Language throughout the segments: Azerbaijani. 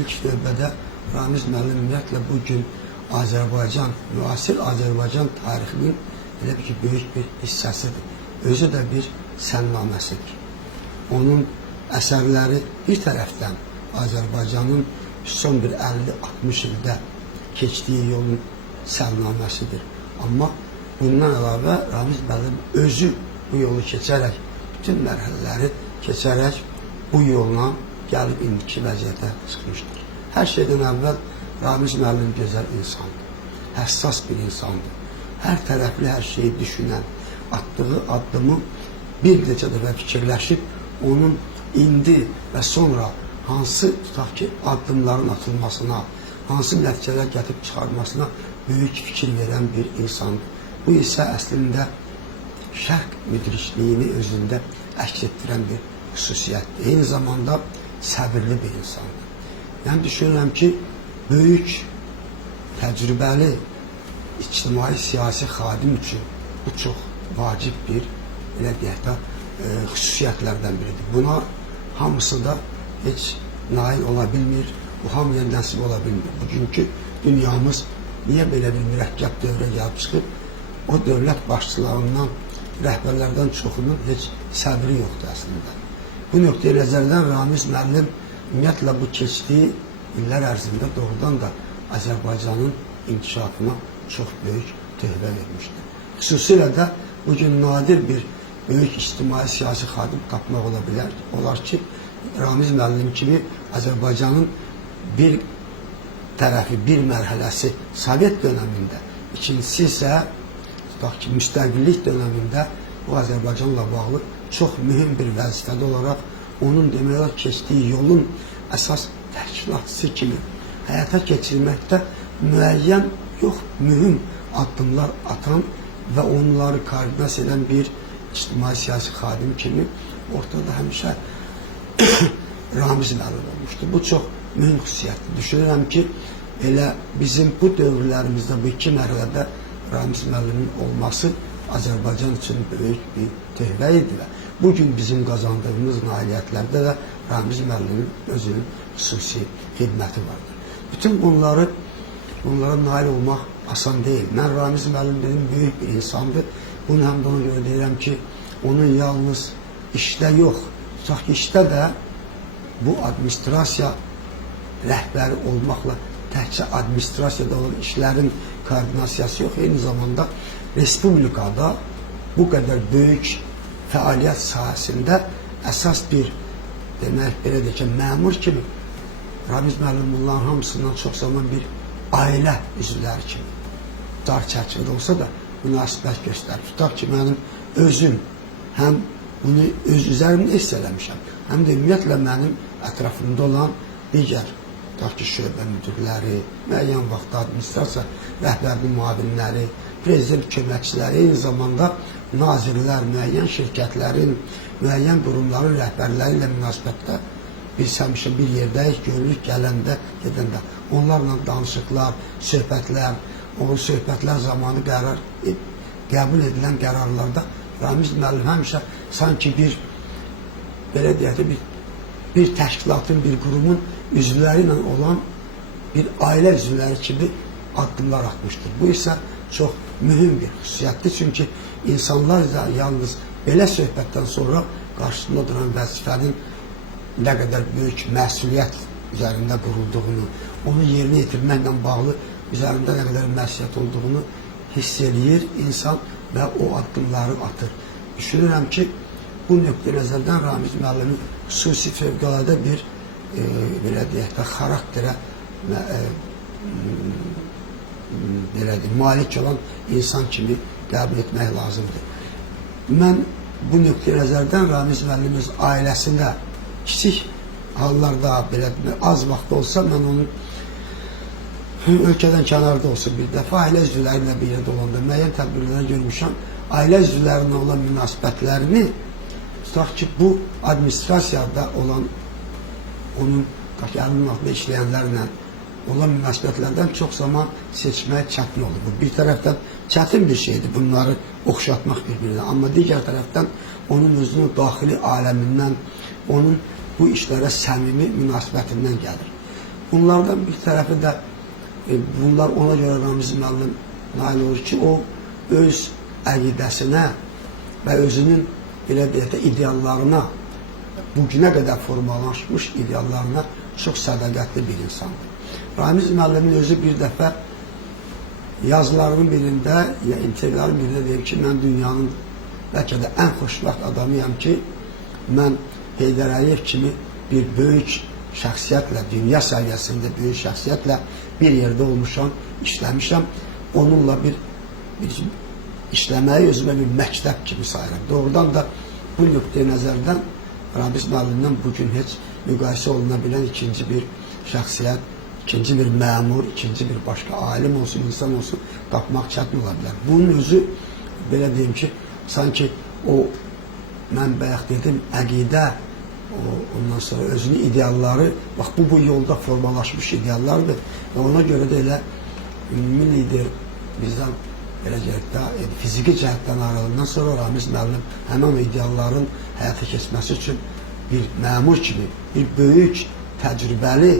ilk növbədə Ramiz müəllim ümumiyyətlə bugün Azərbaycan, müasir Azərbaycan tarixinin elə ki, böyük bir hissəsidir. Özü də bir sənnaməsidir. Onun əsərləri bir tərəfdən Azərbaycanın son bir 50-60 ildə keçdiyi yolun sənnaməsidir. Amma bundan əlavə Ramiz müəllim özü bu yolu keçərək, bütün mərhələləri keçərək bu yolla gəlib indiki vəziyyətə çıxmışdır. Hər şeydən əvvəl Ramiz müəllim gözəl insandır, həssas bir insandır. Hər tərəfli hər şeyi düşünən, atdığı addımı bir neçə dəfə fikirləşib, onun indi və sonra hansı tutaq ki, addımların atılmasına, hansı nəticələr gətirib çıxarmasına böyük fikir verən bir insandır. Bu isə əslində şərq müdrikliyini özündə əks etdirən bir xüsusiyyətdir. Eyni zamanda səbirli bir insandır. Yəni düşünürəm ki, böyük, təcrübəli, ictimai siyasi xadim üçün bu çox vacib bir, elə deyək də, xüsusiyyətlərdən biridir. Buna hamısı da heç nail ola bilmir, bu hamıya nəsib ola bilmir. Bugünkü dünyamız niyə belə bir mürəkkəb dövrə gəlib çıxıb, o dövlət başçılarından, rəhbərlərdən çoxunun heç səbri yoxdur əslində. Bu nöqteyi nəzərdən Ramiz müəllim ümumiyyətlə bu keçdiyi illər ərzində doğrudan da Azərbaycanın inkişafına çox böyük töhfə vermişdir. Xüsusilə də bugün nadir bir böyük ictimai siyasi xadim tapmaq olar ki, Ramiz müəllim kimi Azərbaycanın bir tərəfi, bir mərhələsi Sovet dönəmində, ikincisi isə tutaq ki, müstəqillik dönəmində bu Azərbaycanla bağlı çox mühüm bir vəzifədə olaraq onun demək olar keçdiyi yolun əsas təşkilatçısı kimi həyata keçirməkdə müəyyən yox, mühüm addımlar atan və onları koordinasiya edən bir ictimai siyasi xadim kimi ortada həmişə Ramiz müəllim olmuşdur. Bu çox mühüm xüsusiyyətdir. Düşünürəm ki, elə bizim bu dövrlərimizdə, bu iki mərhələdə Ramiz müəllimin olması Azərbaycan üçün böyük bir töhfə idi və bugün bizim qazandığımız nailiyyətlərdə də Ramiz müəllimin özünün xüsusi xidməti vardır. Bütün bunlara nail olmaq asan deyil. Mən Ramiz müəllim dedim, böyük bir insandır. Bunu həm də ona görə deyirəm ki, onun yalnız işdə yox, tutaq ki, işdə də bu administrasiya rəhbəri olmaqla təkcə administrasiyada olan işlərin koordinasiyası yox, eyni zamanda Respublikada bu qədər böyük fəaliyyət sahəsində əsas bir, demək, belə deyək ki, məmur kimi Ramiz müəllim bunların hamısından çox zaman bir ailə üzvləri kimi dar çərçivədə olsa da münasibət göstərir. Tutaq ki, mənim özüm həm bunu öz üzərimdə hiss eləmişəm, həm də ümumiyyətlə mənim ətrafımda olan digər, tutaq ki, şöbə müdürləri, müəyyən vaxtda administrasiya rəhbərinin müavinləri, prezident köməkçiləri, eyni zamanda nazirlər, müəyyən şirkətlərin, müəyyən qurumların rəhbərləri ilə münasibətdə biz həmişə bir yerdəyik, görürük, gələndə, gedəndə. Onlarla danışıqlar, söhbətlər, o söhbətlər zamanı qəbul edilən qərarlarda Ramiz müəllim həmişə sanki bir, belə deyək də, bir təşkilatın, bir qurumun üzvləri ilə olan bir ailə üzvləri kimi addımlar atmışdır. Bu isə çox mühüm bir xüsusiyyətdir. Çünki insanlar da yalnız belə söhbətdən sonra qarşısında duran vəzifənin nə qədər böyük məsuliyyət üzərində qurulduğunu, onu yerinə yetirməklə bağlı üzərində nə qədər məsuliyyət olduğunu hiss eləyir insan və o addımları atır. Düşünürəm ki, bu nöqteyi nəzərdən Ramiz müəllimin xüsusi fövqəladə bir, belə deyək də, xarakterə malik olan insan kimi qəbul etmək lazımdır. Mən bu nöqteyi nəzərdən Ramiz müəllimin ailəsində kiçik hallarda, belə az vaxt olsa, mən onun ölkədən kənarda olsa bir dəfə ailə üzvlərlə bir yerdə olanda müəyyən tədbirlərdən görmüşəm, ailə üzvlərinə olan münasibətlərini, tutaq ki, bu administrasiyada olan, onun əlinin altında işləyənlərlə olan münasibətlərdən çox zaman seçmək çətin olur. Bu bir tərəfdən çətin bir şeydir bunları oxşatmaq bir-birinə, amma digər tərəfdən onun özünün daxili aləmindən, onun bu işlərə səmimi münasibətindən gəlir. Bunlardan bir tərəfi də bunlar ona görə Ramiz müəllim nail olur ki, o öz əqidəsinə və özünün belə deyək də ideallarına, bugünə qədər formalaşmış ideallarına çox sədaqətli bir insandır. Ramiz müəllimin özü bir dəfə yazılarının birində, ya intervyuların birində deyir ki, mən dünyanın bəlkə də ən xoşbəxt adamıyam ki, mən Heydər Əliyev kimi bir böyük şəxsiyyətlə, dünya səviyyəsində böyük şəxsiyyətlə bir yerdə olmuşam, işləmişəm. Onunla bir işləməyi özümə bir məktəb kimi sayıram. Doğrudan da bu nöqteyi nəzərdən Ramiz müəllimdən bugün heç müqayisə oluna bilən ikinci bir şəxsiyyət, ikinci bir məmur, ikinci bir başqa alim olsun, insan olsun, tapmaq çətin ola bilər. Bunun özü, belə deyim ki, sanki o, mən bayaq dedim, əqidə, ondan sonra özünün idealları, bax bu yolda formalaşmış ideallardır və ona görə də elə ümumi lider bizdən belə cəhətdə, fiziki cəhətdən ayrılandan sonra Ramiz müəllim həmin o idealların həyata keçməsi üçün bir məmur kimi, bir böyük, təcrübəli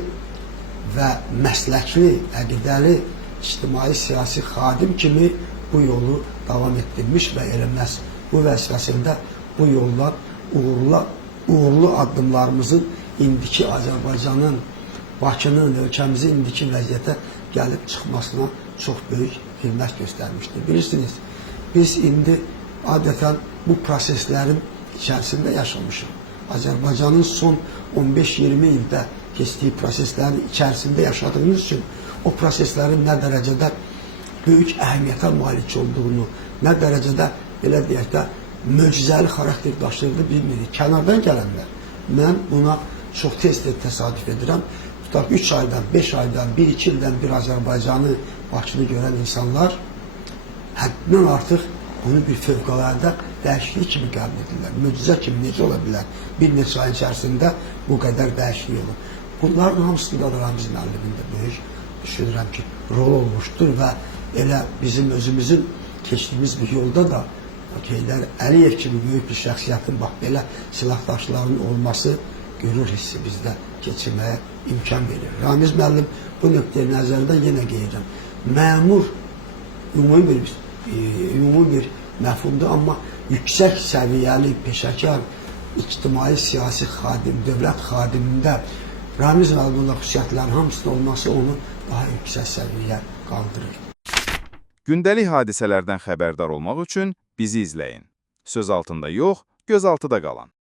və məsləkli, əqidəli, ictimai siyasi xadim kimi bu yolu davam etdirmiş və elə məhz bu vəzifəsində bu yollar uğurlu addımlarımızın indiki Azərbaycanın, Bakının, ölkəmizin indiki vəziyyətə gəlib çıxmasına çox böyük xidmət göstərmişdir. Bilirsiniz, biz indi adətən bu proseslərin içərisində yaşamışıq. Azərbaycanın son 15-20 ildə keçdiyi proseslərin içərisində yaşadığımız üçün o proseslərin nə dərəcədə böyük əhəmiyyətə malik olduğunu, nə dərəcədə belə deyək də möcüzəli xarakter daşıyırdı bilmirik. Kənardan gələnlər, mən buna çox tez-tez təsadüf edirəm. Tutaq 3 aydan, 5 aydan, 1-2 ildən bir Azərbaycanı, Bakını görən insanlar həddindən artıq bunu bir fövqəladə dəyişiklik kimi qəbul edirlər. Möcüzə kimi necə ola bilər? Bir neçə ayın içərisində bu qədər dəyişiklik olur. Bunların hamısında da Ramiz müəllimin də böyük düşünürəm ki, rol olmuşdur və elə bizim özümüzün keçdiyimiz bir yolda da Heydər Əliyev kimi böyük bir şəxsiyyətin bax belə silahdaşlarının olması görür hissi bizdə keçirməyə imkan verir. Ramiz müəllim bu nöqteyi nəzərdən yenə qeyrəm. Məmur ümumi bir məfhumdur, amma yüksək səviyyəli, peşəkar, ictimai siyasi xadim, dövlət xadimində Ramiz müəllimin xüsusiyyətlərin hamısının olması onu daha yüksək səviyyə qaldırır. Gündəlik hadisələrdən xəbərdar olmaq üçün bizi izləyin. Söz altında yox, göz altıda qalın.